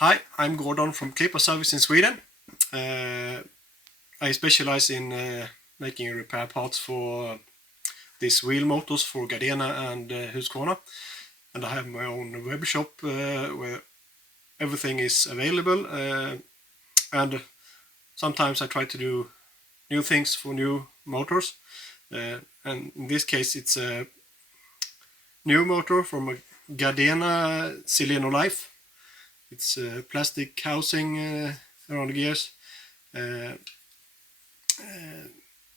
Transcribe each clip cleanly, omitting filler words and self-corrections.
Hi, I'm Gordon from Clipper Service in Sweden. I specialize in making repair parts for these wheel motors for Gardena and Husqvarna. And I have my own web shop where everything is available. And sometimes I try to do new things for new motors. And in this case, it's a new motor from a Gardena Sileno Life. It's plastic housing around the gears. And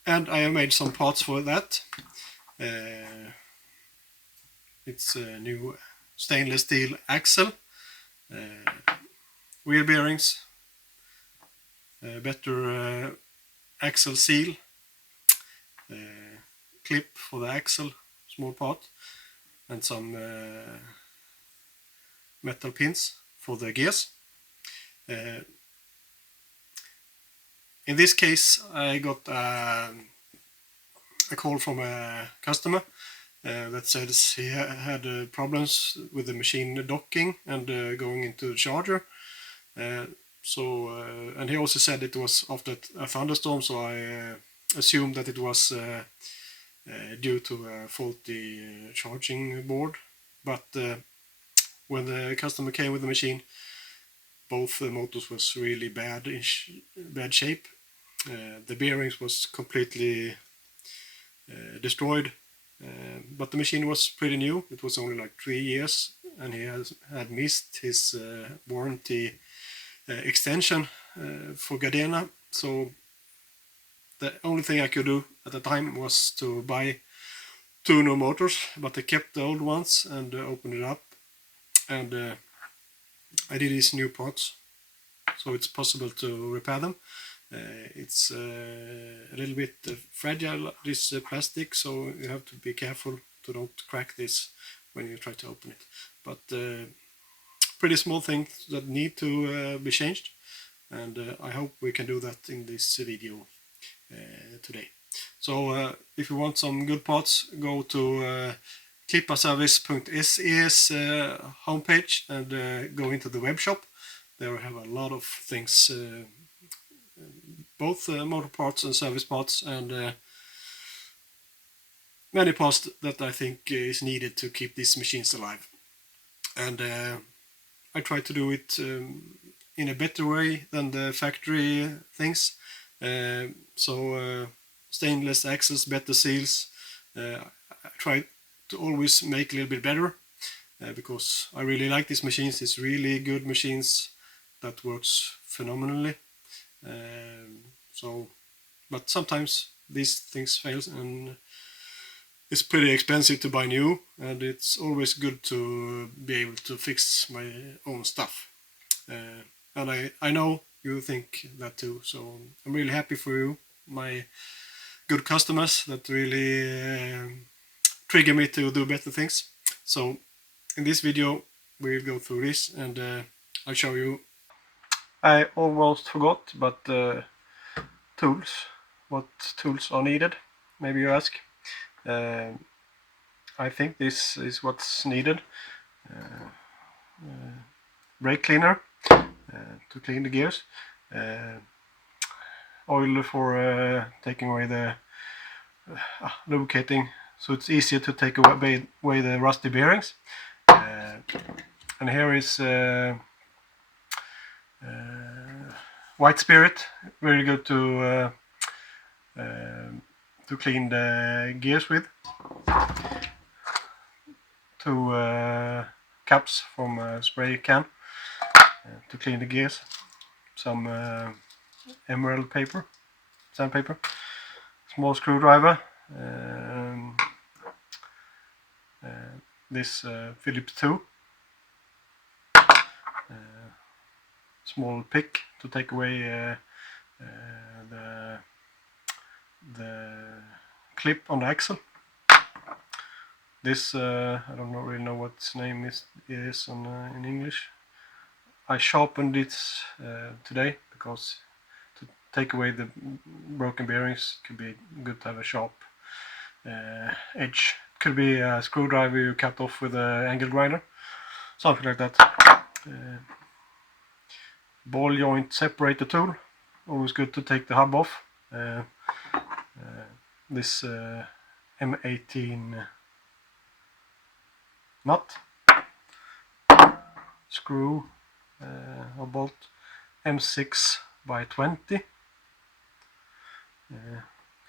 I have made some parts for that. It's a new stainless steel axle, wheel bearings, better axle seal, clip for the axle, small part, and some metal pins for the gears. In this case, I got a call from a customer that says he had problems with the machine docking and going into the charger. And he also said it was after a thunderstorm, so I assumed that it was due to a faulty charging board. But when the customer came with the machine, both the motors was really bad shape. The bearings was completely destroyed, but the machine was pretty new. It was only like 3 years, and he had missed his warranty extension for Gardena. So the only thing I could do at the time was to buy 2 new motors, but I kept the old ones and opened it up, and I did these new parts, so it's possible to repair them. It's a little bit fragile, this plastic, so you have to be careful to don't crack this when you try to open it. But pretty small things that need to be changed, and I hope we can do that in this video today. So if you want some good parts, go to klipparservice.se's homepage and go into the Webshop. There we have a lot of things, both motor parts and service parts, and many parts that I think is needed to keep these machines alive. And I try to do it in a better way than the factory things. So stainless axles, better seals. I try to always make a little bit better because I really like these machines. It's really good machines that works phenomenally. But sometimes these things fails, and it's pretty expensive to buy new, and it's always good to be able to fix my own stuff. And I know you think that too, so I'm really happy for you, my good customers that really trigger me to do better things. So in this video we'll go through this, and I'll show you. I almost forgot, but tools. What tools are needed? Maybe you ask. I think this is what's needed. Brake cleaner to clean the gears. Oil for taking away the lubricating, so it's easier to take away the rusty bearings. And here is white spirit, very good to clean the gears with. 2 caps from a spray can to clean the gears. Some emerald paper, sandpaper. Small screwdriver. This Phillips 2. Small pick to take away the clip on the axle. This I don't really know what its name is in English. I sharpened it today because to take away the broken bearings it could be good to have a sharp edge. It could be a screwdriver you cut off with an angle grinder, something like that. ball joint separator tool. Always good to take the hub off. This M18 nut, screw or bolt, M6 by 20.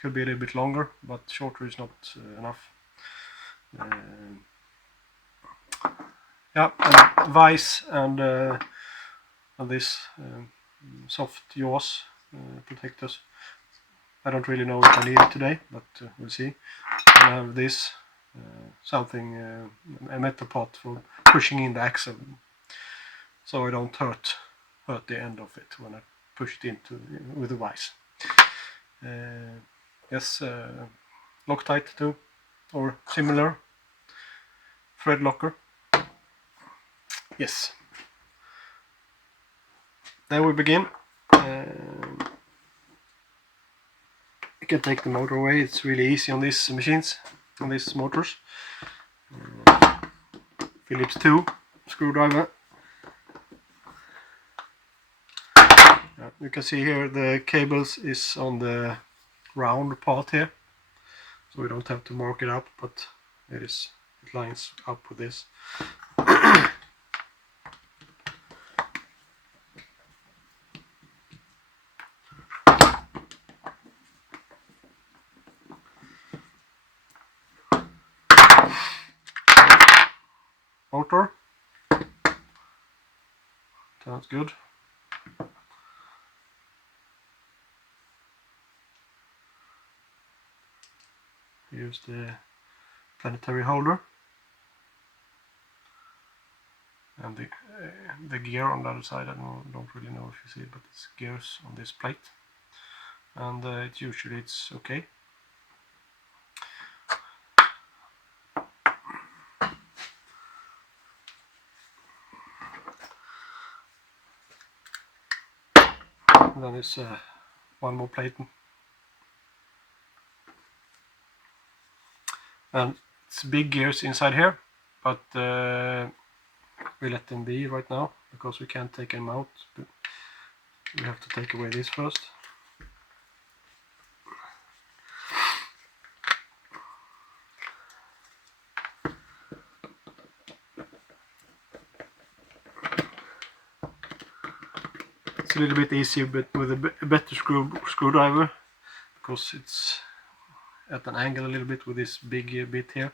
Could be a little bit longer, but shorter is not enough. Yeah, and vice and this soft jaws protectors. I don't really know if I need it today, but we'll see. I have this something, a metal part for pushing in the axle, so I don't hurt the end of it when I push it into with the vise. Yes, Loctite too, or similar thread locker. Yes. Then we begin. You can take the motor away. It's really easy on these machines, on these motors. Phillips 2 screwdriver. You can see here the cables is on the round part here, so we don't have to mark it up, but it lines up with this. Motor. Sounds good. Here's the planetary holder. And the gear on the other side, I don't really know if you see it, but it's gears on this plate. And it's okay. And then there's one more plate. And it's big gears inside here, but we let them be right now because we can't take them out. But we have to take away this first. It's a little bit easier, but with a better screwdriver, because it's at an angle a little bit with this big bit here,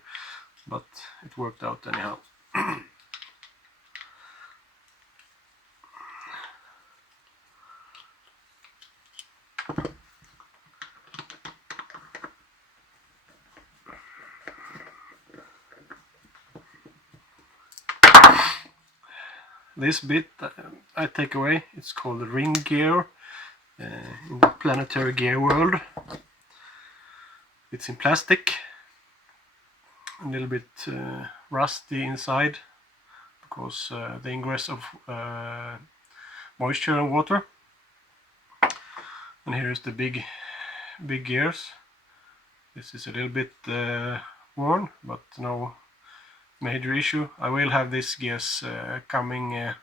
but it worked out anyhow. This bit I take away. It's called the ring gear in the planetary gear world. It's in plastic, a little bit rusty inside because the ingress of moisture and water. And here is the big gears. This is a little bit worn, but no major issue. I will have these gears coming in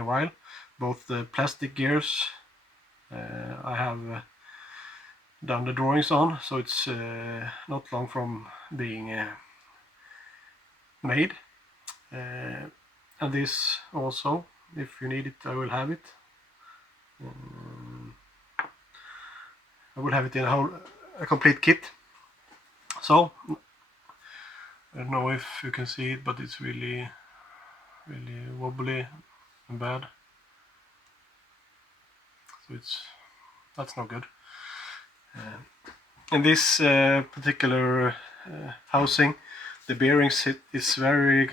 a while. Both the plastic gears I have done the drawings on, so it's not long from being made. And this also, if you need it, I will have it. I will have it in a complete kit. So I don't know if you can see it, but it's really wobbly and bad. So that's not good. In this particular housing, the bearings is very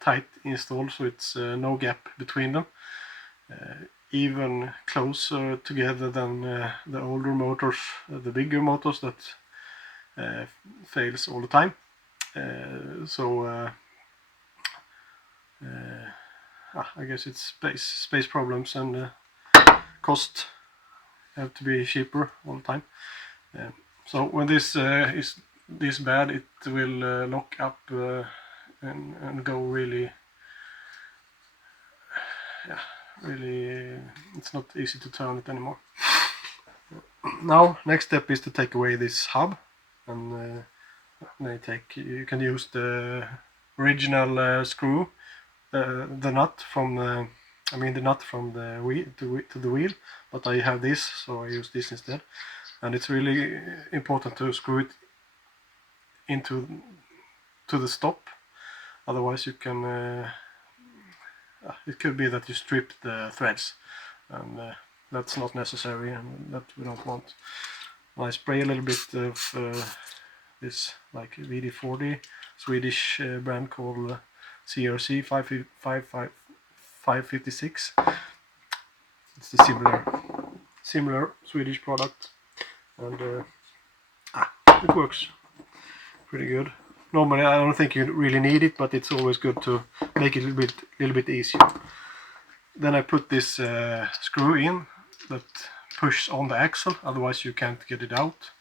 tight installed, so it's no gap between them. Even closer together than the older motors, the bigger motors that fails all the time. I guess it's space problems, and cost have to be cheaper all the time. So when this is this bad, it will lock up and go really really it's not easy to turn it anymore. Now next step is to take away this hub, and you can use the original screw, the nut from the nut from the wheel to the wheel, but I have this, so I use this instead. And it's really important to screw it into the stop, otherwise you can it could be that you strip the threads, and that's not necessary, and that we don't want. I spray a little bit of this like VD40 Swedish brand called CRC 556. It's a similar Swedish product, and it works pretty good. Normally I don't think you really need it, but it's always good to make it a little bit easier. Then I put this screw in that pushes on the axle, otherwise you can't get it out.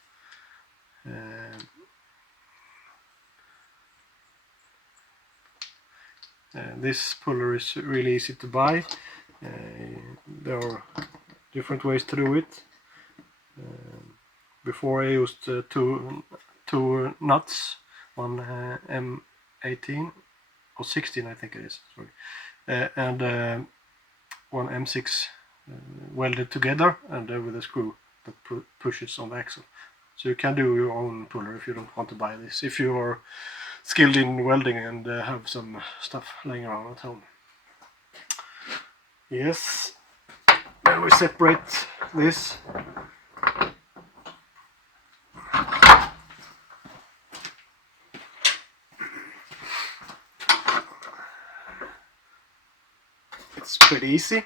This puller is really easy to buy. There are different ways to do it. Before I used two nuts, one M18 or 16 I think it is, sorry, and one M6 welded together, and with a screw that pushes on the axle. So you can do your own puller if you don't want to buy this, if you are skilled in welding and have some stuff laying around at home. Yes, then we separate this. It's pretty easy.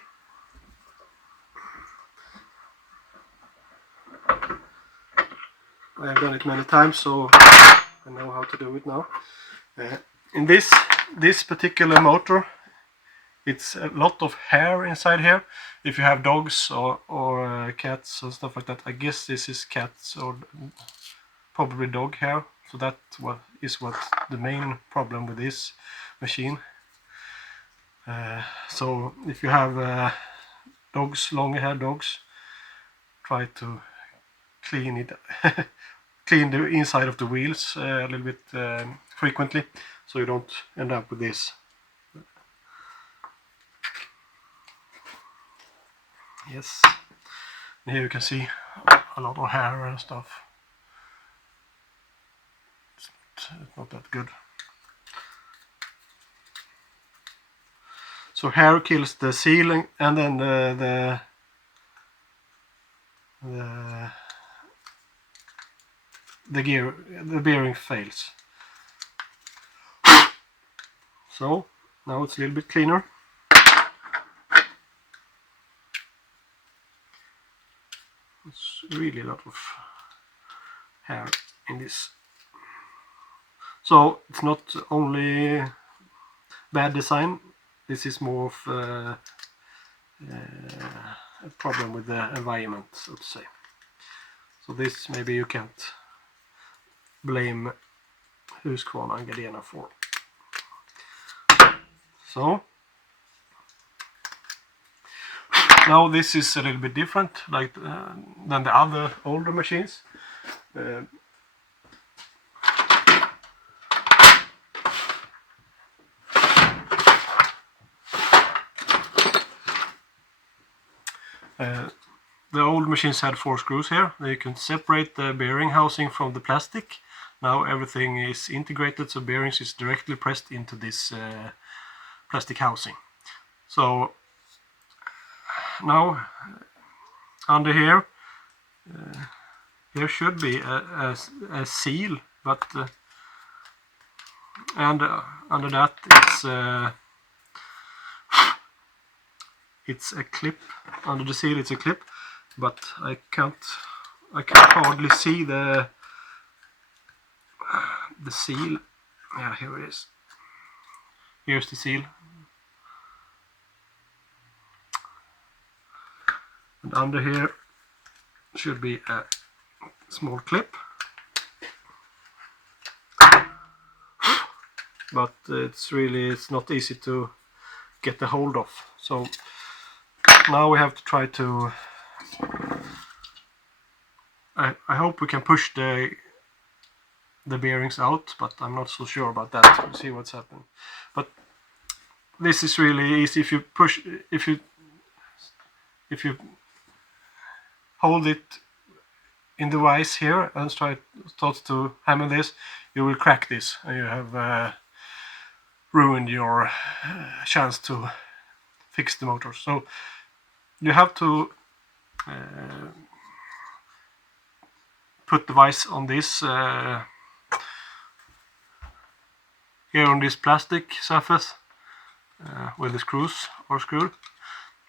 I have done it many times, so I know how to do it now. In this particular motor, it's a lot of hair inside here. If you have dogs or cats or stuff like that, I guess this is cats or probably dog hair. So that is what the main problem with this machine. So if you have dogs, long-haired dogs, try to clean it, clean the inside of the wheels a little bit frequently, so you don't end up with this. Yes, and here you can see a lot of hair and stuff. It's not that good. So hair kills the seal, and then the bearing fails. So now it's a little bit cleaner. It's really a lot of hair in this. So it's not only bad design, this is more of a problem with the environment, so to say. So this maybe you can't blame Husqvarna and Gardena for. So now this is a little bit different, like than the other older machines. The old machines had 4 screws here. You can separate the bearing housing from the plastic. Now everything is integrated, so bearings is directly pressed into this plastic housing. So now under here, there should be a seal, but and under that it's a clip. Under the seal it's a clip, but I can't hardly see the seal. Yeah, here it is. Here's the seal. And under here should be a small clip, but it's not easy to get the hold of. So now we have to try to... I hope we can push the bearings out, but I'm not so sure about that. We'll see what's happening. But this is really easy. If you push, if you hold it in the vise here and start to hammer this, you will crack this, and you have ruined your chance to fix the motor. So you have to put the vise on this here on this plastic surface with the screws or screw.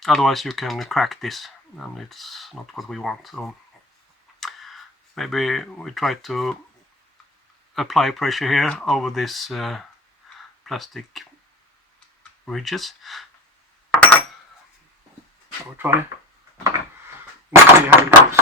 Otherwise you can crack this, and it's not what we want. So maybe we try to apply pressure here over this plastic ridges. We'll try and see how it goes.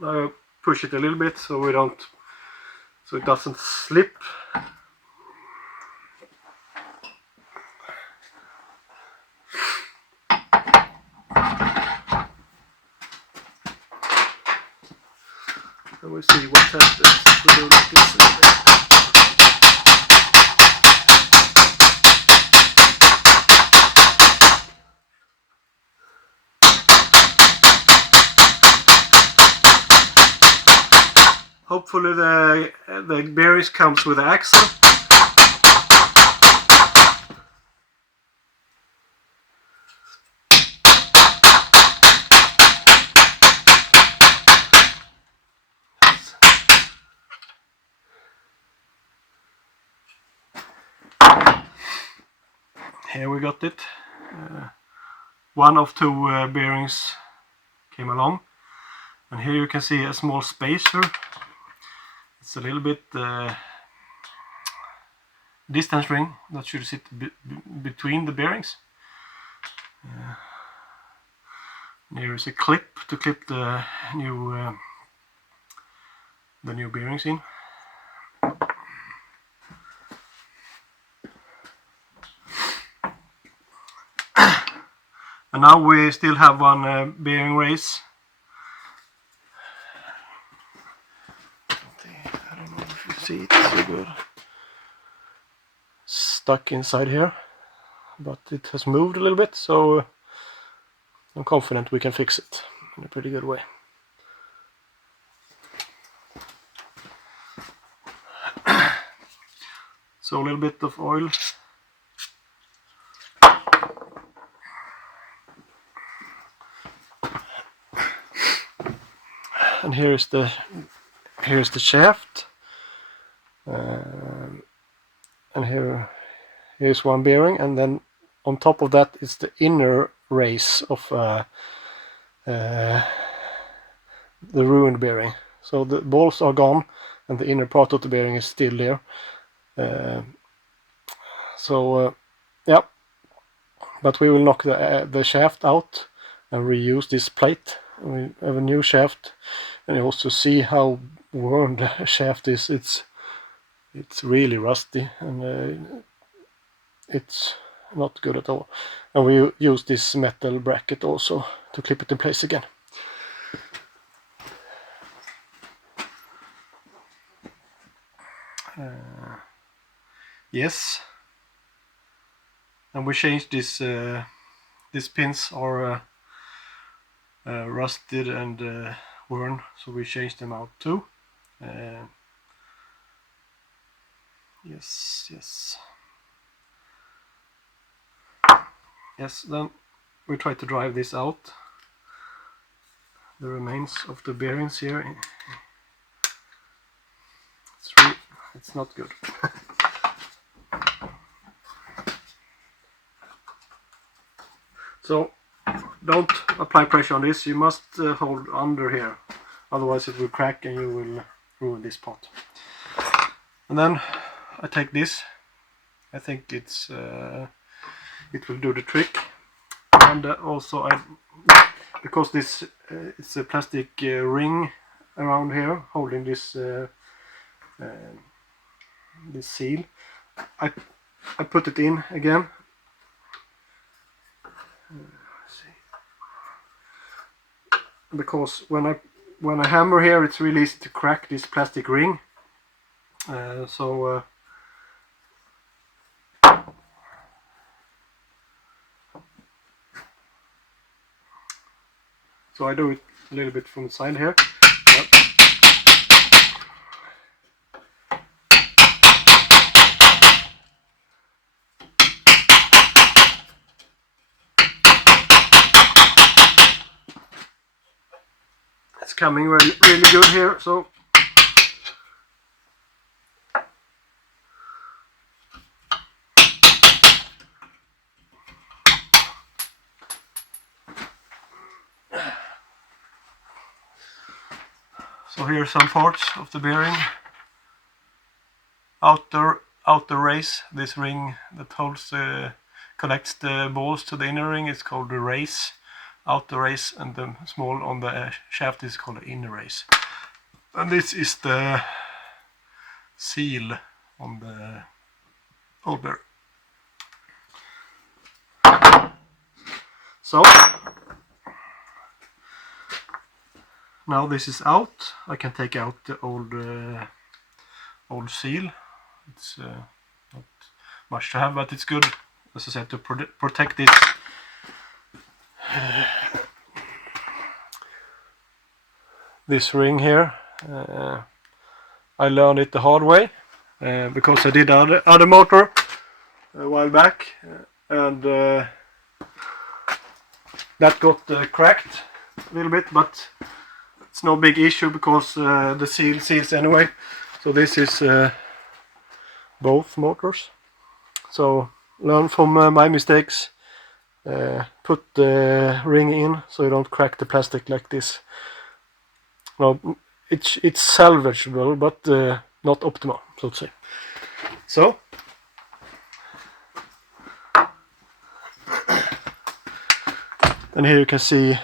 Now push it a little bit so it doesn't slip. And we'll see what happens if we do like this. Hopefully the bearings comes with the axle. Here we got it. One of two bearings came along, and here you can see a small spacer. It's a little bit distance ring that should sit between the bearings. There is a clip to clip the new bearings in. And now we still have one bearing race. I don't know if you see it so good. Stuck inside here, but it has moved a little bit, so I'm confident we can fix it in a pretty good way. So a little bit of oil. And here's the shaft, and here's one bearing, and then on top of that is the inner race of the ruined bearing. So the balls are gone, and the inner part of the bearing is still there. Yeah, but we will knock the shaft out and reuse this plate. We have a new shaft, and you also see how worn the shaft is. It's really rusty, and it's not good at all. And we use this metal bracket also to clip it in place again. Yes, and we changed this. These pins are rusted and worn, so we changed them out too. Yes. Then we try to drive this out. The remains of the bearings here. It's not good. So don't apply pressure on this. You must hold under here, otherwise it will crack and you will ruin this part. And then I take this I think it will do the trick. And also because this it's a plastic ring around here holding this this seal, I put it in again. Because when I hammer here, it's really easy to crack this plastic ring. So I do it a little bit from the side here. Yep. It's coming really good here. So here are some parts of the bearing. Outer race, this ring that holds connects the balls to the inner ring is called the race. Outer race, and the small on the shaft is called the inner race. And this is the seal on the old bearing. So now this is out. I can take out the old seal. It's not much to have, but it's good, as I said, to protect this this ring here. I learned it the hard way because I did other motor a while back, and that got cracked a little bit, but it's no big issue because the seal seals anyway. So this is both motors. So learn from my mistakes. Put the ring in so you don't crack the plastic like this. No, it's salvageable, but not optimal, so to say. So and here you can see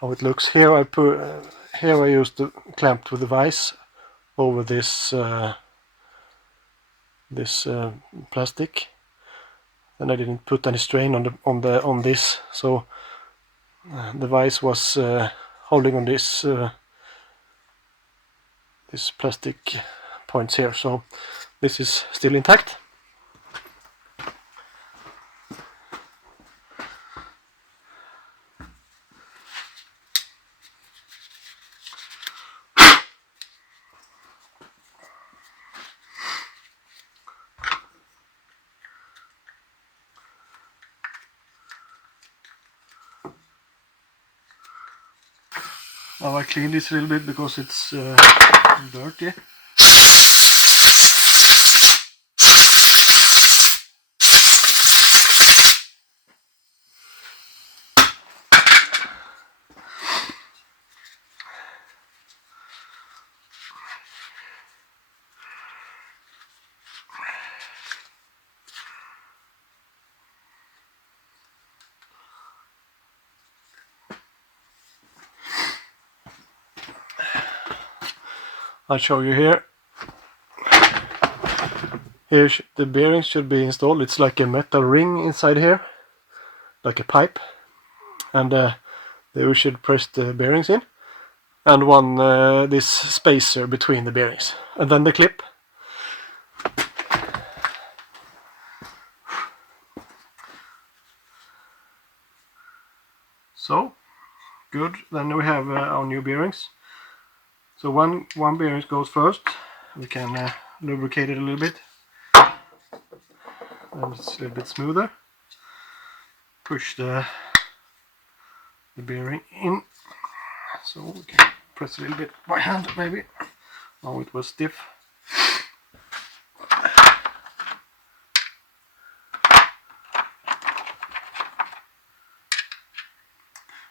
how it looks. Here I used the clamped with the vise over this plastic, and I didn't put any strain on this, so the vise was holding on this plastic points here, so this is still intact. Now I clean this a little bit because it's dirty. I'll show you here. Here the bearings should be installed. It's like a metal ring inside here, like a pipe, and you should press the bearings in, and one this spacer between the bearings, and then the clip. So good. Then we have our new bearings. So one bearing goes first. We can lubricate it a little bit, and it's a little bit smoother. Push the bearing in, so we can press a little bit by hand maybe. Oh, it was stiff.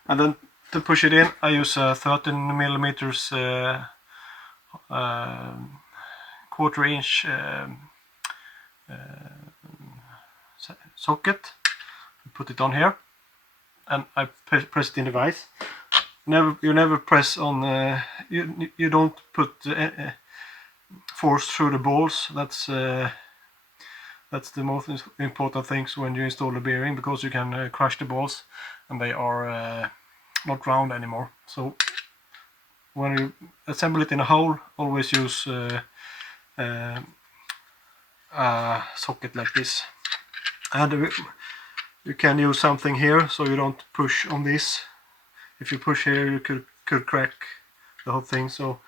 And then to push it in, I use a 13 millimeters 1/4 inch socket. Put it on here, and I press it in the vise. You never press on. You don't put force through the balls. That's the most important things when you install the bearing, because you can crush the balls and they are not round anymore. So when you assemble it in a hole, always use a socket like this. And you can use something here so you don't push on this. If you push here, you could crack the whole thing. So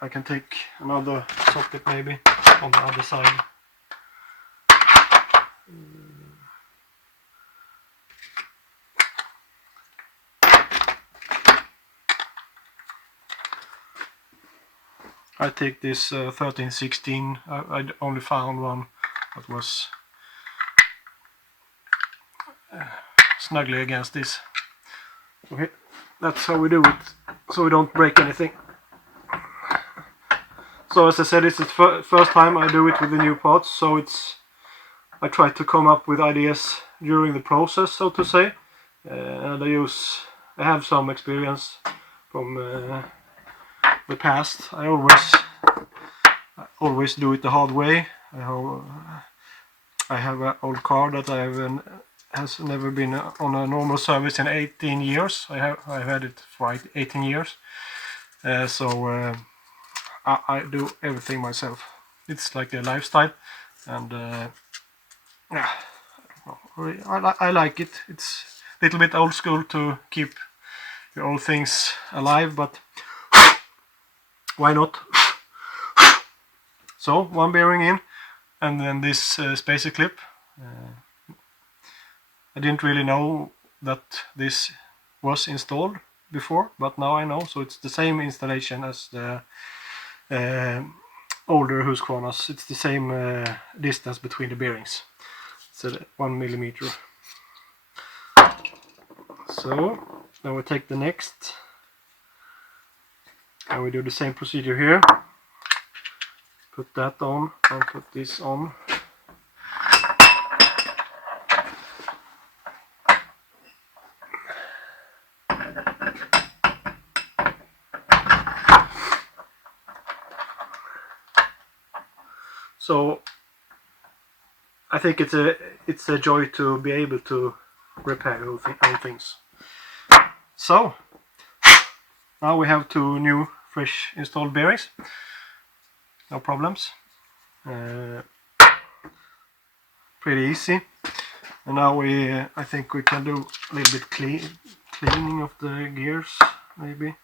I can take another socket maybe on the other side. I take this 1316. I only found one that was snugly against this. Okay, that's how we do it, so we don't break anything. So as I said, it's the first time I do it with the new parts, so I try to come up with ideas during the process, so to say. And I have some experience from the past. I always do it the hard way. I have an old car that has never been on a normal service in 18 years. I've had it for 18 years. So I do everything myself. It's like a lifestyle, and yeah, I like it. It's a little bit old school to keep your old things alive, but why not? So one bearing in, and then this spacer clip. I didn't really know that this was installed before, but now I know. So it's the same installation as the older Husqvarnas. It's the same distance between the bearings. It's 1 millimeter. So now we take the next, and we do the same procedure here. Put that on and put this on. So I think it's a joy to be able to repair all things. So now we have 2 new fresh installed bearings. No problems. Pretty easy. And now I think we can do a little bit cleaning of the gears, maybe.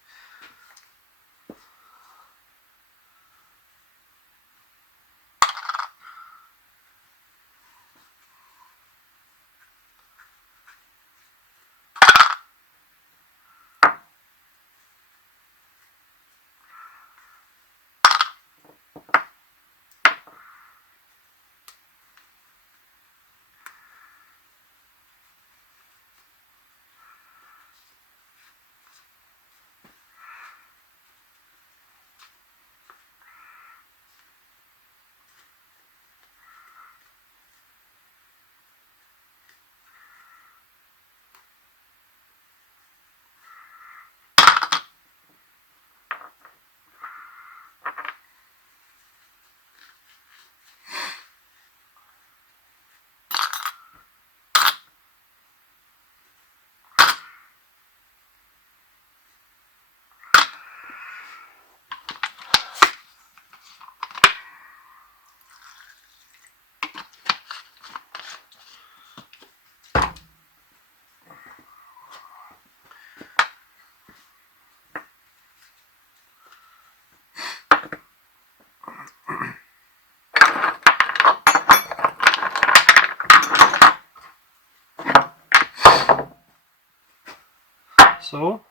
So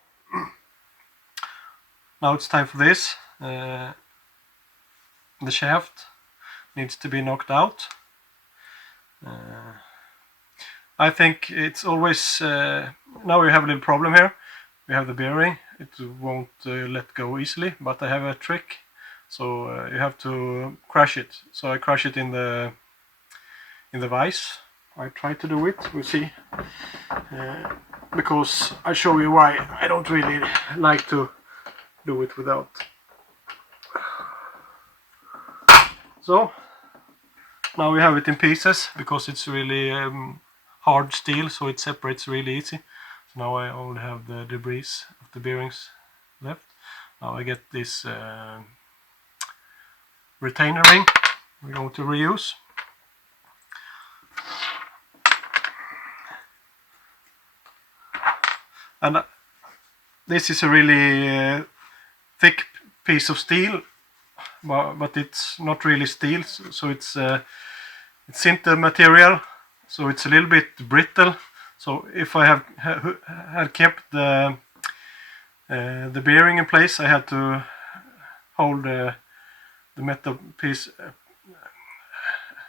now it's time for this. The shaft needs to be knocked out. I think it's always now we have a little problem here. We have the bearing, it won't let go easily, but I have a trick so you have to crush it. So I crush it in the vise. I try to do it, we'll see, because I show you why I don't really like to do it without. So now we have it in pieces because it's really hard steel, so it separates really easy. So now I only have the debris of the bearings left. Now I get this retainer ring we're going to reuse. And this is a really thick piece of steel, but it's not really steel, so it's sinter material, so it's a little bit brittle. So if I had kept the bearing in place, I had to hold the metal piece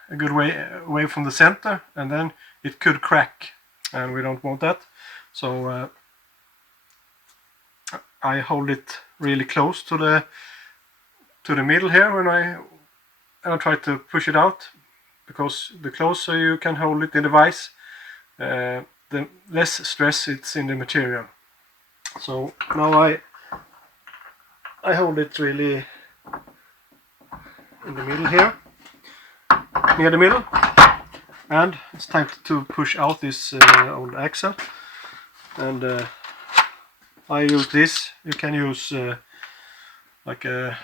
a good way away from the center, and then it could crack, and we don't want that. So I hold it really close to the middle here when I try to push it out, because the closer you can hold it in the vise, the less stress it's in the material. So now I hold it really in the middle here, near the middle, and it's time to push out this old axle. And I use this. You can use like a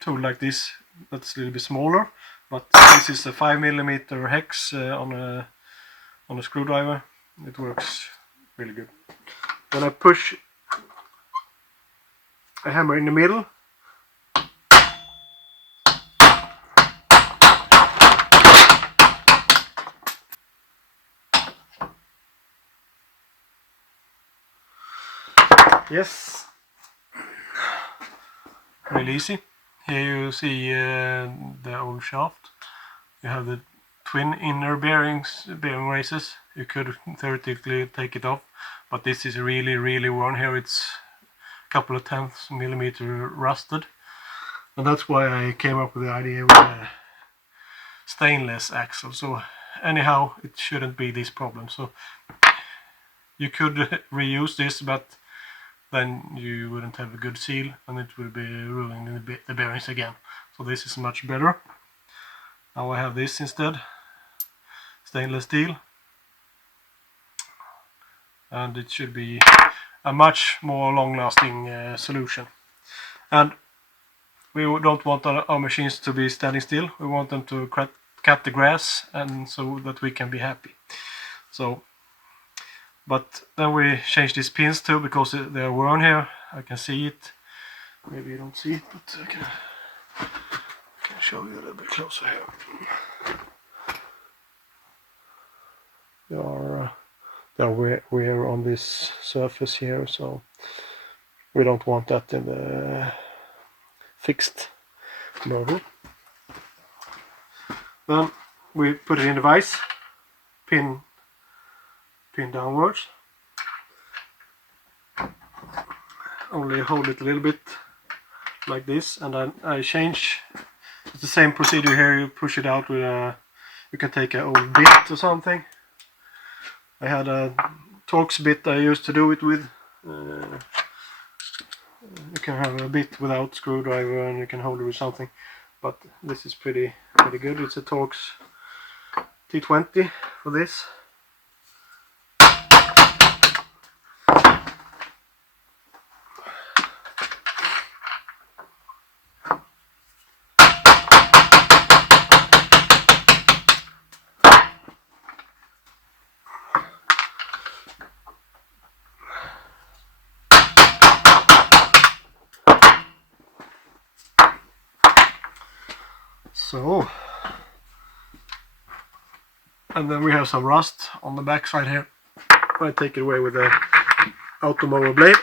tool like this that's a little bit smaller, but this is a 5mm hex on a screwdriver. It works really good. Then I push a hammer in the middle. Yes, really easy. Here you see the old shaft. You have the twin inner bearing races. You could theoretically take it off, but this is really worn here. It's a couple of tenths millimeter rusted, and that's why I came up with the idea with a stainless axle. So anyhow, it shouldn't be this problem. So you could reuse this, but then you wouldn't have a good seal, and it will be ruining the bearings again. So this is much better. Now I have this instead, stainless steel, and it should be a much more long-lasting solution. And we don't want our machines to be standing still. We want them to cut the grass, and so that we can be happy. So, but then we change these pins too, because they are worn here. I can see it. Maybe you don't see it, but I can show you a little bit closer here. They are wear on this surface here, so we don't want that in the fixed model. Then we put it in the vise, pin downwards. Only hold it a little bit like this, and then I change. It's the same procedure here. You push it out with you can take an old bit or something. I had a Torx bit I used to do it with. You can have a bit without screwdriver, and you can hold it with something. But this is pretty good. It's a Torx T20 for this. So, and then we have some rust on the back side here. I take it away with the Automower blade.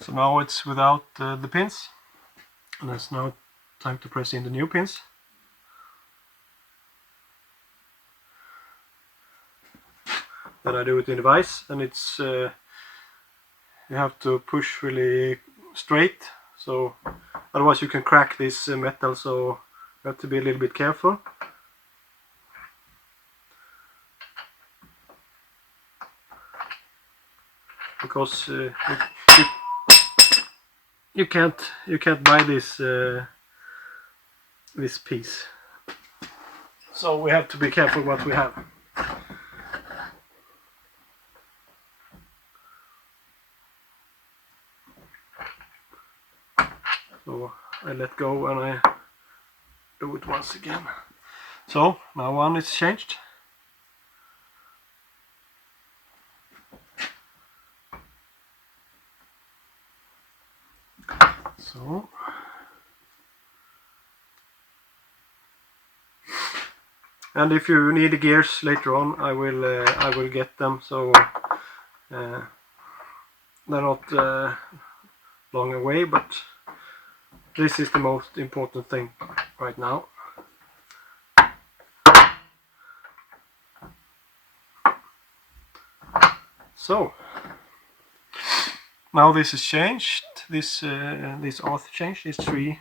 So now it's without the pins, and it's now time to press in the new pins. then I do it in the vise, and it's you have to push really straight, so otherwise you can crack this metal, so you have to be a little bit careful. Because you can't buy this this piece, so we have to be careful what we have. So I let go and I do it once again. So now one is changed. So and if you need the gears later on, I will get them. So they're not long away, but this is the most important thing right now. So now this is changed. This auth changed. This 3,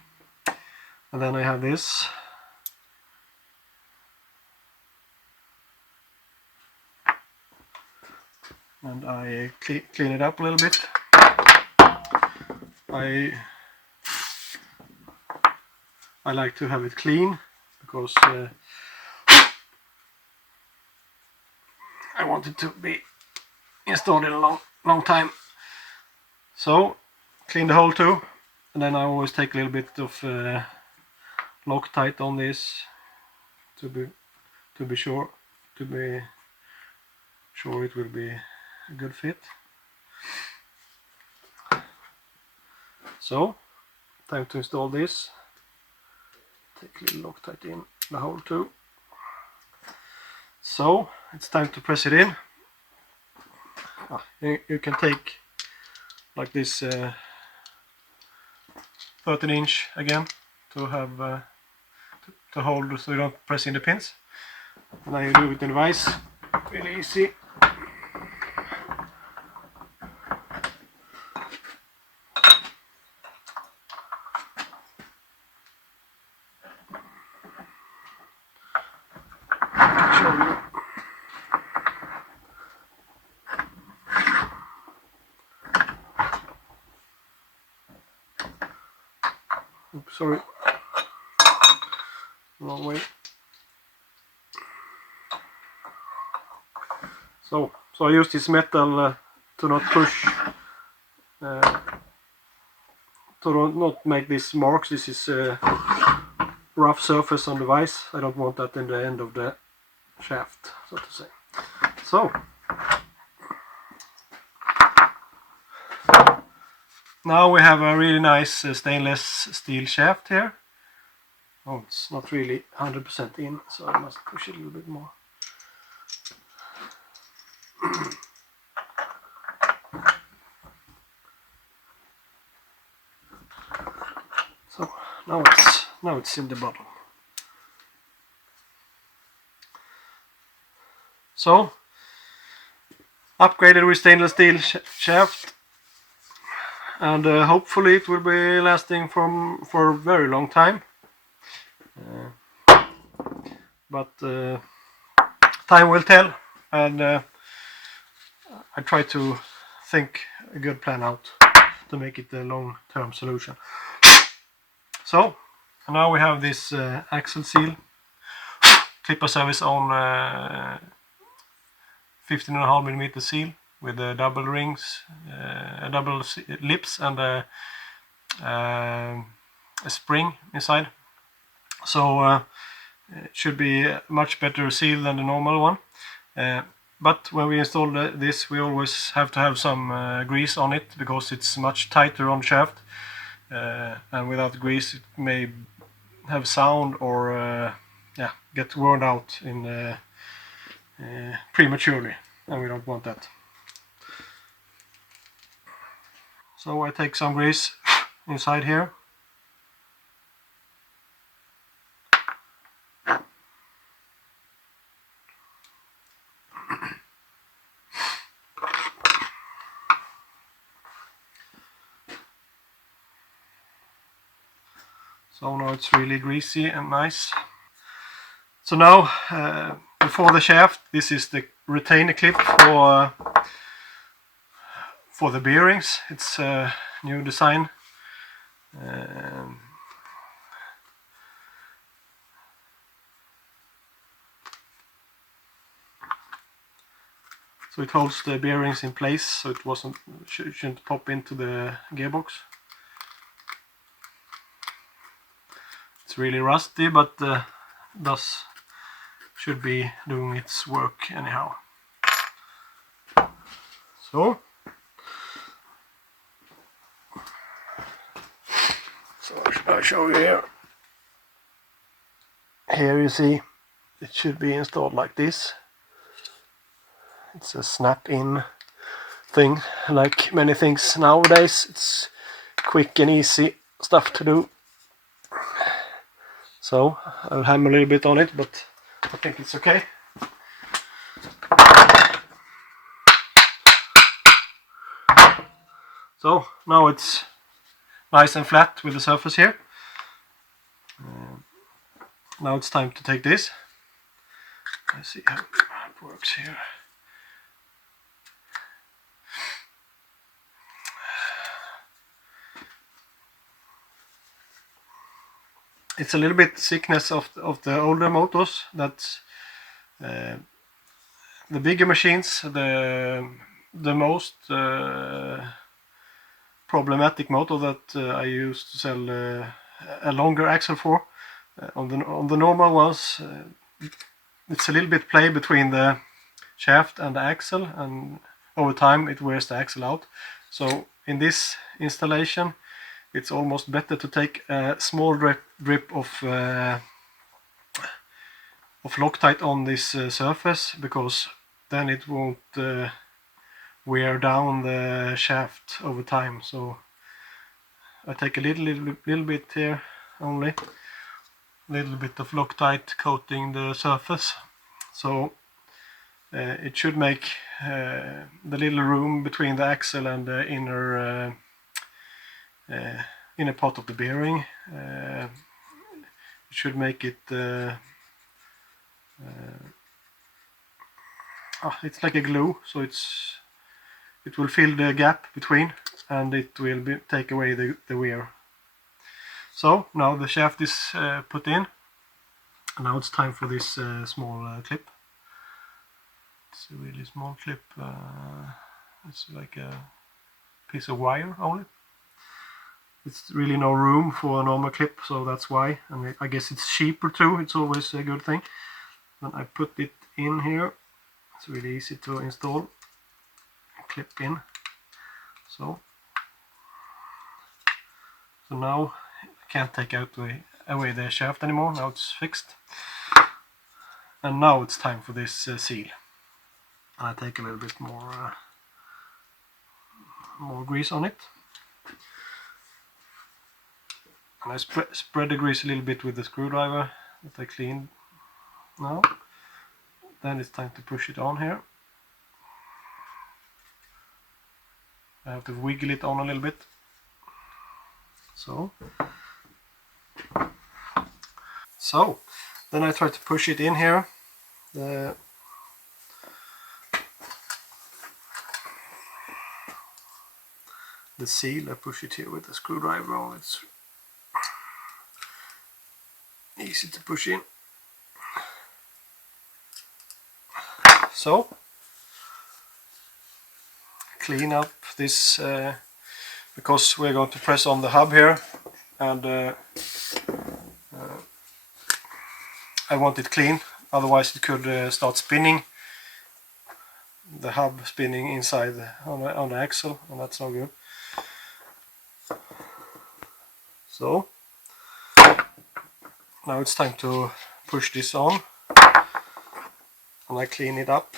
and then I have this. And I clean it up a little bit. I like to have it clean because I want it to be installed in a long time. So clean the hole too, and then I always take a little bit of Loctite on this to be sure it will be a good fit. So time to install this. Take a little Loctite in the hole too. So it's time to press it in. You can take like this 13-inch again to have to hold so you don't press in the pins. And then you do it in the vise, really easy. Oops, sorry, wrong way. So I use this metal to not push, to not make these marks. This is rough surface on the vise. I don't want that in the end of the shaft, so to say. So now we have a really nice stainless steel shaft here. Oh, it's not really 100% in, so I must push it a little bit more. So now it's in the bottom. So upgraded with stainless steel shaft, and hopefully it will be lasting for a very long time. But time will tell, and I try to think a good plan out to make it a long-term solution. So now we have this axle seal, clipper service on 15.5mm seal with double rings, double lips, and a spring inside. So it should be a much better seal than the normal one. But when we install this, we always have to have some grease on it because it's much tighter on the shaft. And without grease, it may have sound or get worn out in prematurely, and we don't want that. So I take some grease inside here. So now it's really greasy and nice. So now, before the shaft, this is the retainer clip for the bearings. It's a new design. So it holds the bearings in place, so it shouldn't pop into the gearbox. It's really rusty, but should be doing its work anyhow. So I'll show you here. Here you see it should be installed like this. It's a snap-in thing, like many things nowadays. It's quick and easy stuff to do. So I'll hammer a little bit on it, but I think it's okay. So now it's nice and flat with the surface here. Now it's time to take this. Let's see how it works here. It's a little bit sickness of the older motors that the bigger machines, the most problematic motor that I used to sell a longer axle for. On the normal ones, it's a little bit play between the shaft and the axle, and over time it wears the axle out. So in this installation, it's almost better to take a small drip of Loctite on this surface, because then it won't wear down the shaft over time. So I take a little bit here only, a little bit of Loctite coating the surface, so it should make the little room between the axle and the inner part of the bearing. It should make it it's like a glue, so it will fill the gap between, and it will take away the wear. So now the shaft is put in, and now it's time for this small clip. It's a really small clip. It's like a piece of wire only. It's really no room for a normal clip, so that's why. And I guess it's cheaper too. It's always a good thing. When I put it in here, it's really easy to install. Clip in. So now I can't take away the shaft anymore. Now it's fixed. And now it's time for this seal. And I take a little bit more grease on it. And I spread the grease a little bit with the screwdriver that I cleaned now. Then it's time to push it on here. I have to wiggle it on a little bit. So then I try to push it in here. The seal, I push it here with the screwdriver on. It's easy to push in. So clean up this because we're going to press on the hub here, and I want it clean, otherwise it could start spinning, the hub spinning inside on the axle, and that's no good. So now it's time to push this on, and I clean it up.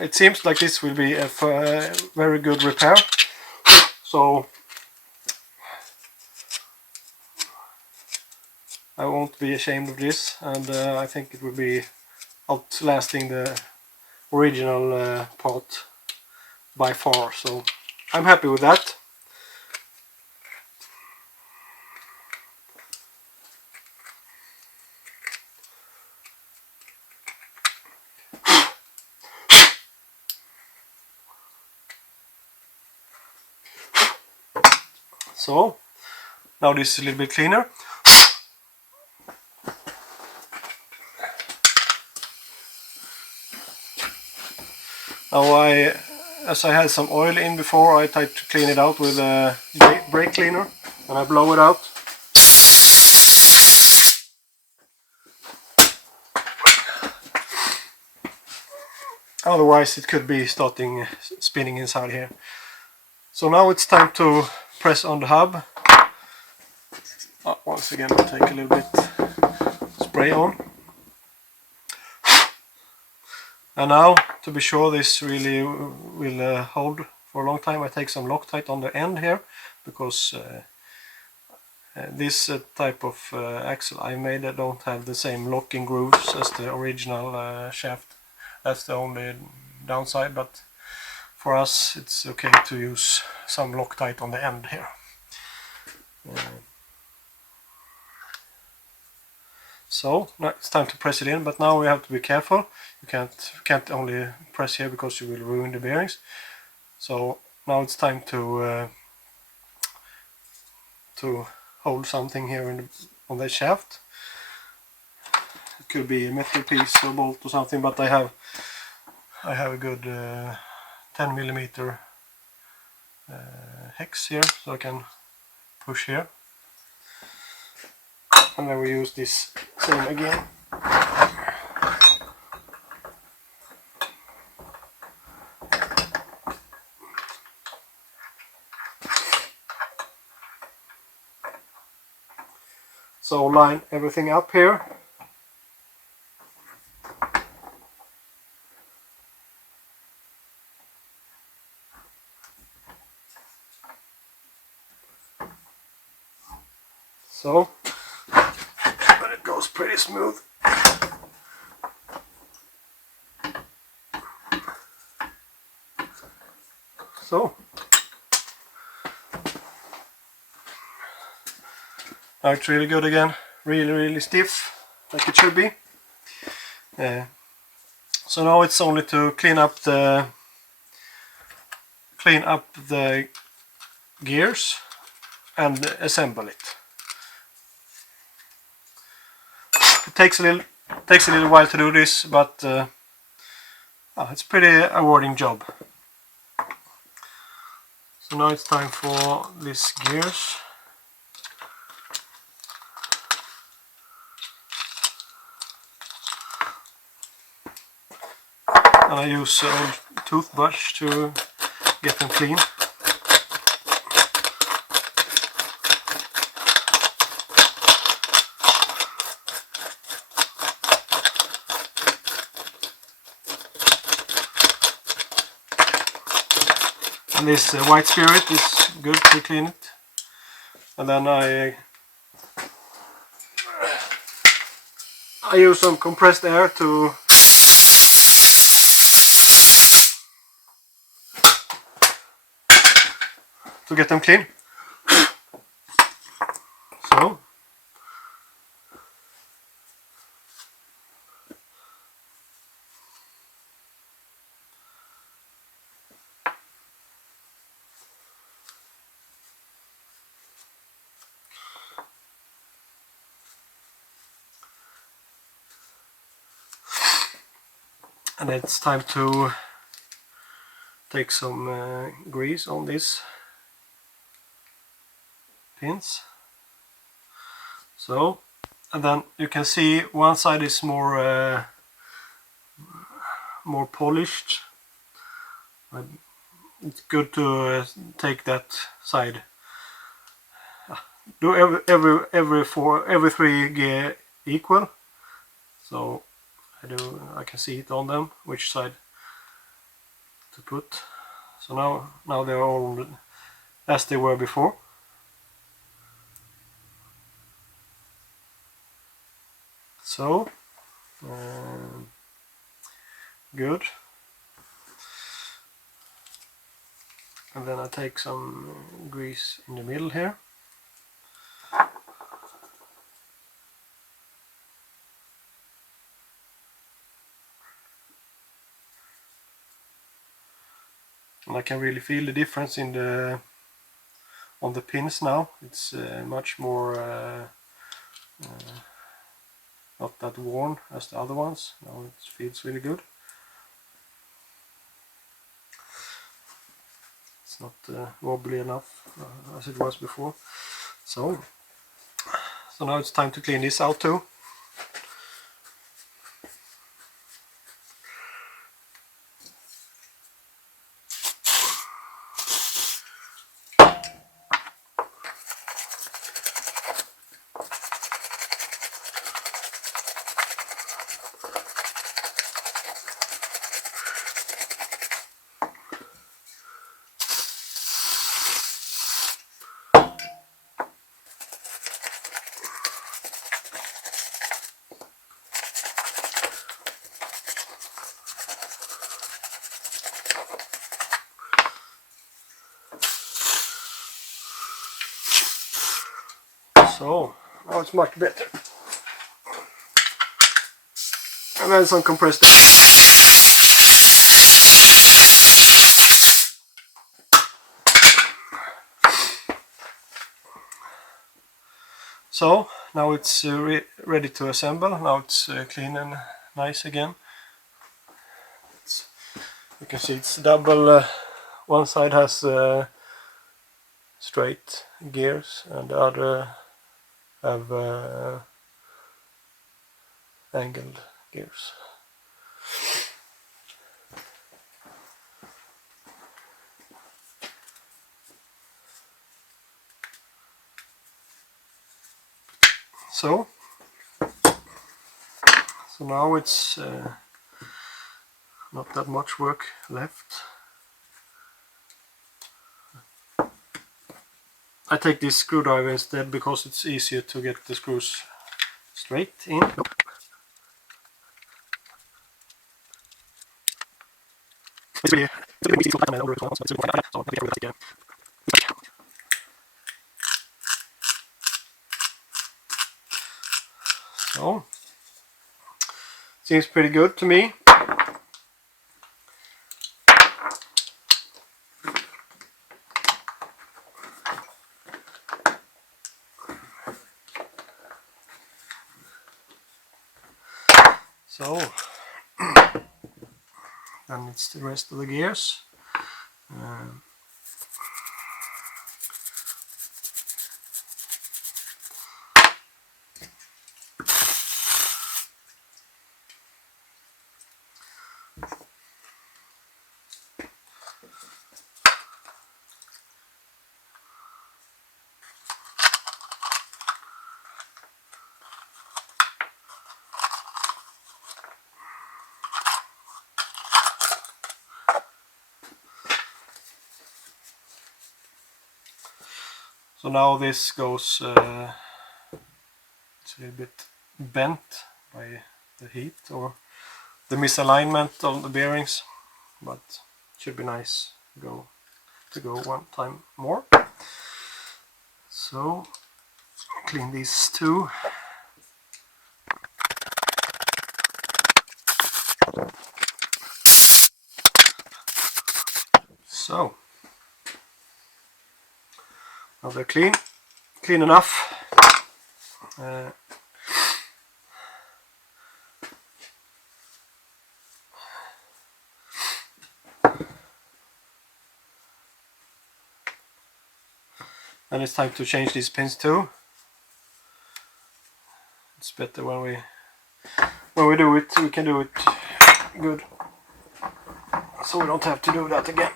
it seems like this will be a very good repair. So I won't be ashamed of this, and I think it will be outlasting the original part by far. So I'm happy with that. So now this is a little bit cleaner. Now as I had some oil in before, I tried to clean it out with a brake cleaner, and I blow it out. Otherwise it could be starting spinning inside here. So now it's time to press on the hub. Once again I'll take a little bit spray on. And now, to be sure this really will hold for a long time, I take some Loctite on the end here, because this type of axle I made, I don't have the same locking grooves as the original shaft. That's the only downside, but for us it's okay to use some Loctite on the end here. So now it's time to press it in, but now we have to be careful. You can't only press here because you will ruin the bearings. So now it's time to hold something here on the shaft. It could be a metal piece or bolt or something, but I have a good 10mm hex here, so I can push here. And then we use this same again. So line everything up here. So it goes pretty smooth. So now it's really good again, really stiff, like it should be. So now it's only to clean up the gears and assemble it. It takes a little while to do this, but it's a pretty rewarding job. So now it's time for these gears. And I use an old toothbrush to get them clean. And this white spirit is good to clean it. And then I use some compressed air to get them clean. So and it's time to take some grease on these pins. So, and then you can see one side is more polished. It's good to take that side. Do every 3 gear equal. So I can see it on them which side to put. So now they are all as they were before. So good. And then I take some grease in the middle here. And I can really feel the difference in on the pins now. It's much more not that worn as the other ones. Now it feels really good. It's not wobbly enough as it was before. So now it's time to clean this out too. So now it's much better. And then some compressed air. So now it's ready to assemble. Now it's clean and nice again. You can see it's double. One side has straight gears and the other have angled gears. So now it's not that much work left. I take this screwdriver instead because it's easier to get the screws straight in. So seems pretty good to me. So then it's the rest of the gears. So now this goes, it's a little bit bent by the heat or the misalignment of the bearings, but it should be nice to go one time more. So clean these two. So now they're clean enough. And it's time to change these pins too. It's better when we do it, we can do it good. So we don't have to do that again.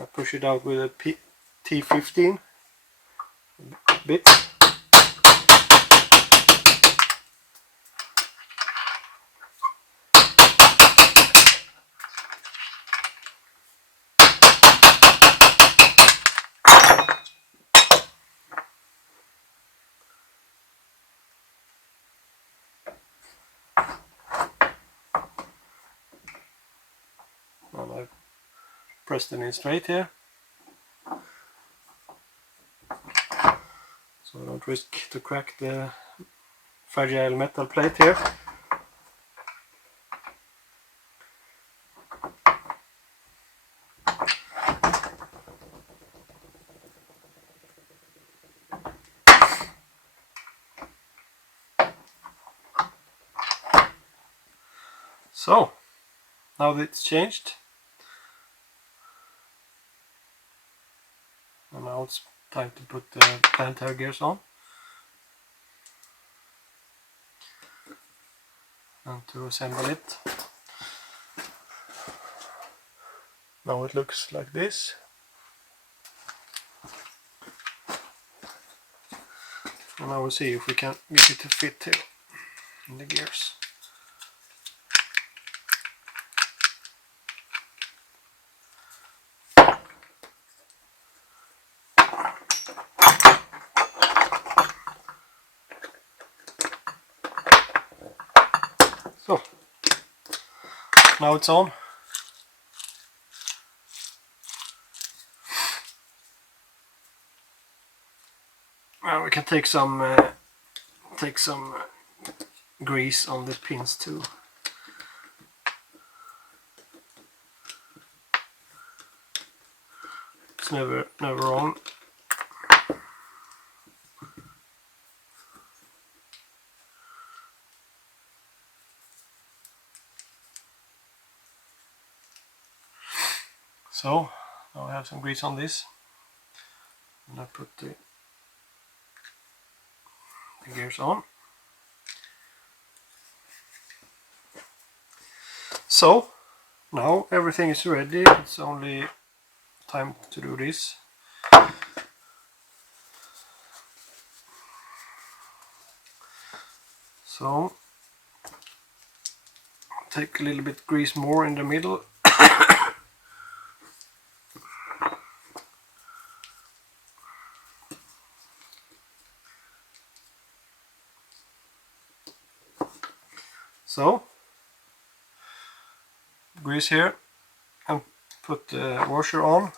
I push it out with a T15 bit. And I pressed it in straight here, so I don't risk to crack the fragile metal plate here. So now that it's changed, and now it's time to put the planetary gears on and to assemble it. Now it looks like this. And now we'll see if we can get it to fit here in the gears. So now it's on. Now we can take some grease on the pins too. It's never wrong. So now I have some grease on this, and I put the gears on. So now everything is ready. It's only time to do this. So take a little bit grease more in the middle. So grease here and put the washer on,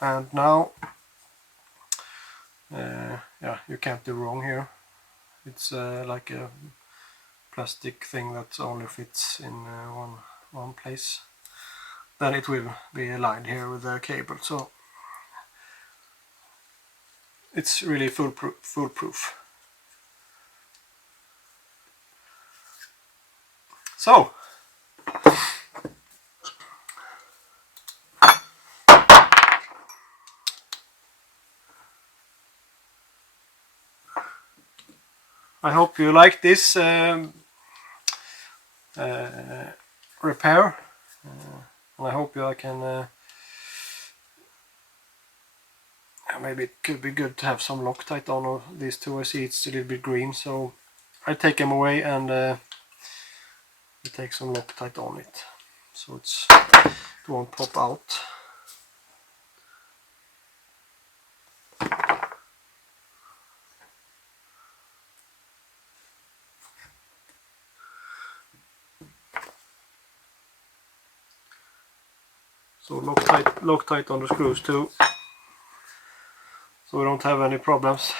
and now yeah, you can't do wrong here. It's like a plastic thing that only fits in one place. Then it will be aligned here with the cable, so it's really foolproof. So I hope you like this repair, and I hope I can maybe it could be good to have some Loctite on these two. I see it's a little bit green, so I take them away and take some Loctite on it, so it won't pop out. So Loctite on the screws too, so we don't have any problems.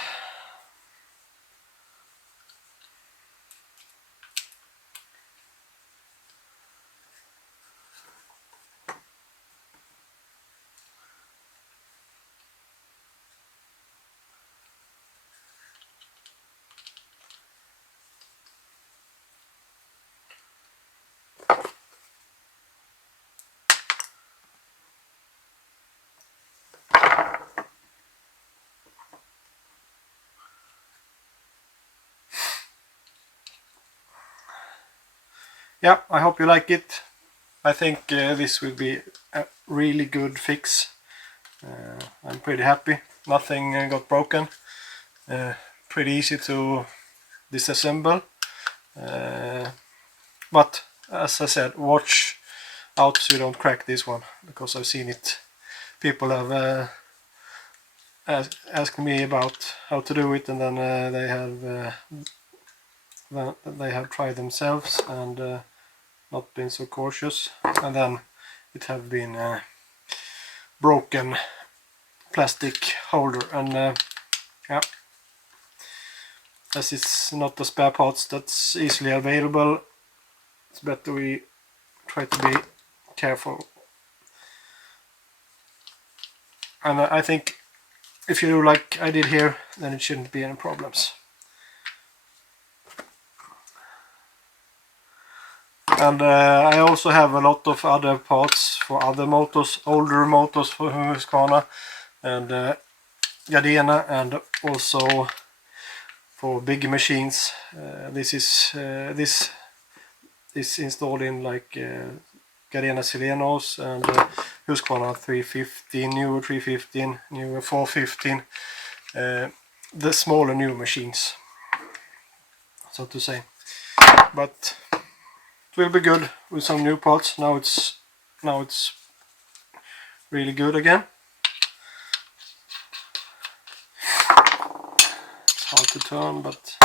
Yeah, I hope you like it. I think this will be a really good fix. I'm pretty happy. Nothing got broken. Pretty easy to disassemble. But as I said, watch out so you don't crack this one, because I've seen it. People have asked me about how to do it, and then they have tried themselves and not been so cautious, and then it have been broken plastic holder, and yeah, as it's not the spare parts that's easily available, it's better we try to be careful. And I think if you do like I did here, then it shouldn't be any problems. And I also have a lot of other parts for other motors, older motors for Husqvarna and Gardena, and also for big machines. This is installed in like Gardena Silenos and Husqvarna 315, newer 315, newer 415, the smaller new machines, so to say. But it will be good with some new parts. Now it's really good again. It's hard to turn, but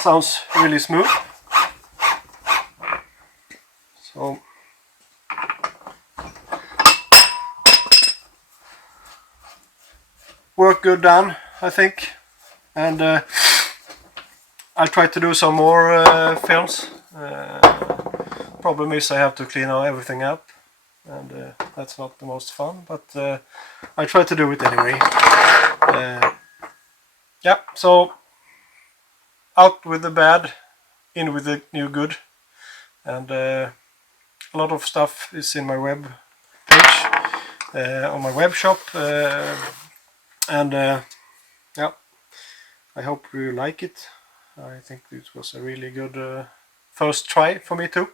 sounds really smooth. So work good done, I think, and I'll try to do some more films. Problem is I have to clean everything up, and that's not the most fun, but I try to do it anyway. Yeah, so out with the bad, in with the new good, and a lot of stuff is in my web page, on my web shop, and yeah, I hope you like it. I think it was a really good first try for me too,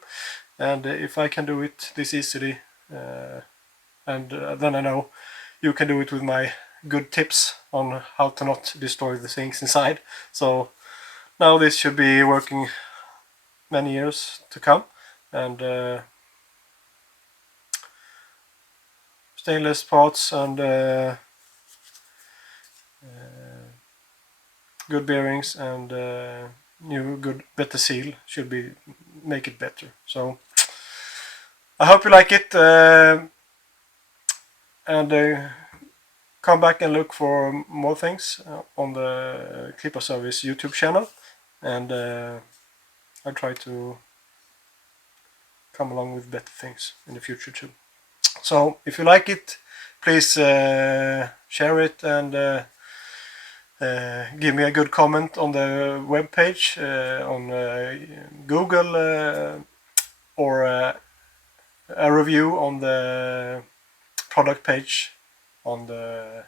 and if I can do it this easily, and then I know you can do it with my good tips on how to not destroy the things inside. So now this should be working many years to come, and stainless parts and good bearings and new good better seal should be make it better. So I hope you like it, and come back and look for more things on the Clipper Service YouTube channel, and I'll try to come along with better things in the future too. So if you like it, please share it, and give me a good comment on the web page, on Google, or a review on the product page on the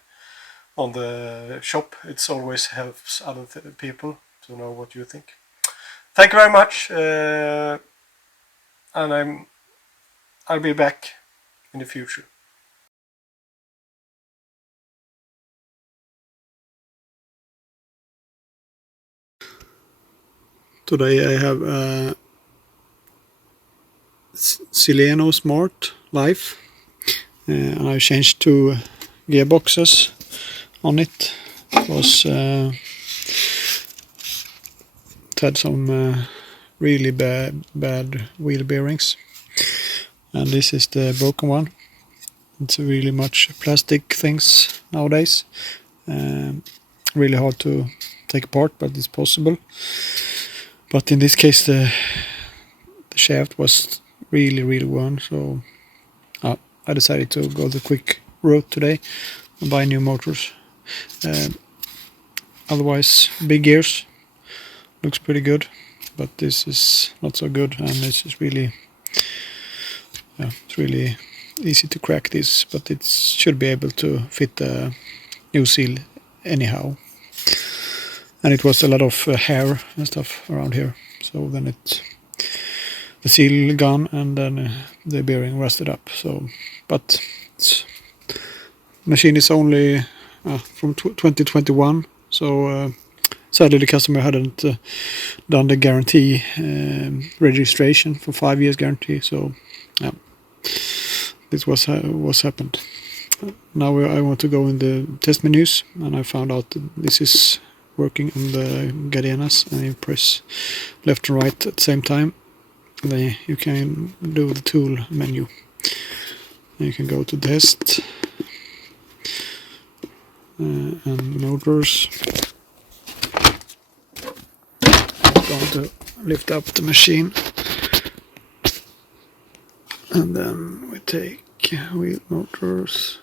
shop. It always helps other people to know what you think. Thank you very much, and I'll be back in the future. Today I have a Sileno Smart Life, and I've changed 2 gearboxes on it. It was it had some really bad wheel bearings, and this is the broken one. It's really much plastic things nowadays, really hard to take apart, but it's possible. But in this case the shaft was really worn, so I decided to go the quick route today and buy new motors. Otherwise, big gears looks pretty good, but this is not so good, and this is really, it's really easy to crack this, but it should be able to fit a new seal anyhow. and it was a lot of hair and stuff around here. So then the seal gone, and then the bearing rusted up. So, but machine is only from 2021. So sadly the customer hadn't done the guarantee registration for 5 years guarantee. So yeah, this was happened. Now I want to go in the test menus, and I found out that this is working on the Gardenas, and you press left and right at the same time. Then you can do the tool menu. And you can go to test and motors. I'm going to lift up the machine, and then we take wheel motors.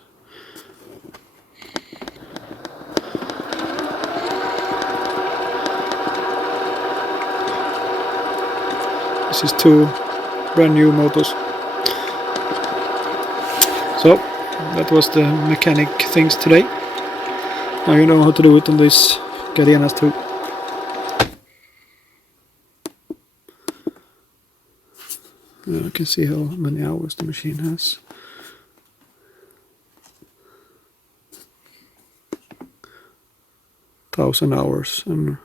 This is 2 brand new motors. So that was the mechanic things today. Now you know how to do it on this Gardenas too. You can see how many hours the machine has. Thousand hours, and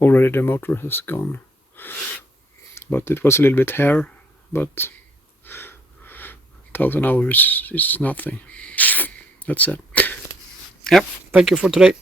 already the motor has gone. But it was a little bit hair, but 1,000 hours is nothing. That's it. Yep, thank you for today.